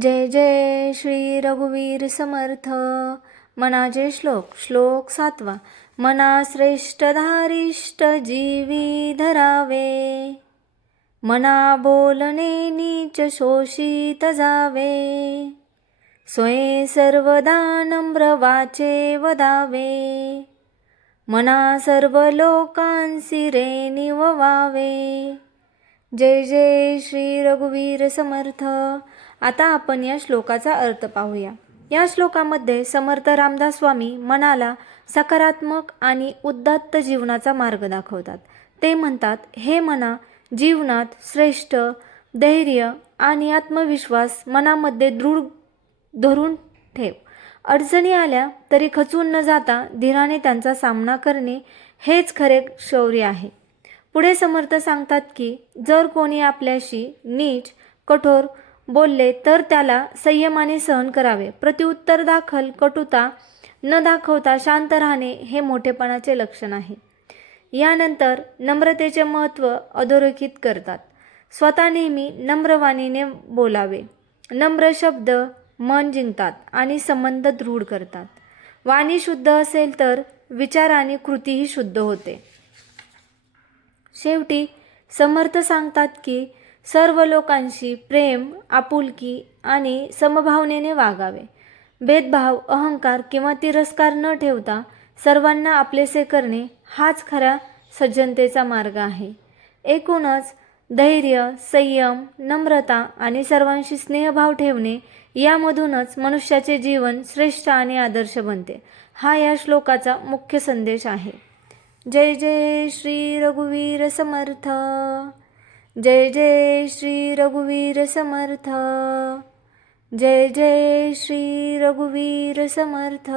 जय जय श्री रघुवीर समर्थ. मनाचे श्लोक श्लोक सातवा. मना श्रेष्ठ धारिष्ट जीवी धरावे. मना बोलणे नीच शोषित जावे. स्वये सर्वदा नम्र वाचे वदावे. मना सर्व लोकांसी रे निववावे जय जय श्री रघुवीर समर्थ. आता आपण या श्लोकाचा अर्थ पाहूया. या श्लोकामध्ये समर्थ रामदास स्वामी मनाला सकारात्मक आणि उदात्त जीवनाचा मार्ग दाखवतात. ते म्हणतात हे मना जीवनात श्रेष्ठ धैर्य आणि आत्मविश्वास मनामध्ये दृढ धरून ठेव. अडचणी आल्या तरी खचून न जाता धीराने त्यांचा सामना करणे हेच खरे शौर्य आहे. पुढे समर्थ सांगतात की जर कोणी आपल्याशी नीच कठोर बोलले तर त्याला संयमाने सहन करावे. प्रत्युत्तर दाखल कटुता न दाखवता शांत राहणे हे मोठेपणाचे लक्षण आहे. यानंतर नम्रतेचे महत्त्व अधोरेखित करतात. स्वतः नेहमी नम्रवाणीने बोलावे. नम्र शब्द मन जिंकतात आणि संबंध दृढ करतात. वाणी शुद्ध असेल तर विचार आणि कृतीही शुद्ध होते. शेवटी समर्थ सांगतात की सर्व लोकांशी प्रेम आपुलकी आणि समभावनेने वागावे. भेदभाव अहंकार किंवा तिरस्कार न ठेवता सर्वांना आपलेसे करणे हाच खरा सज्जनतेचा मार्ग आहे. एकूणच धैर्य संयम नम्रता आणि सर्वांशी स्नेहभाव ठेवणे यामधूनच मनुष्याचे जीवन श्रेष्ठ आणि आदर्श बनते. हा या श्लोकाचा मुख्य संदेश आहे. जय जय श्री रघुवीर समर्थ. जय जय श्री रघुवीर समर्थ. जय जय श्री रघुवीर समर्थ.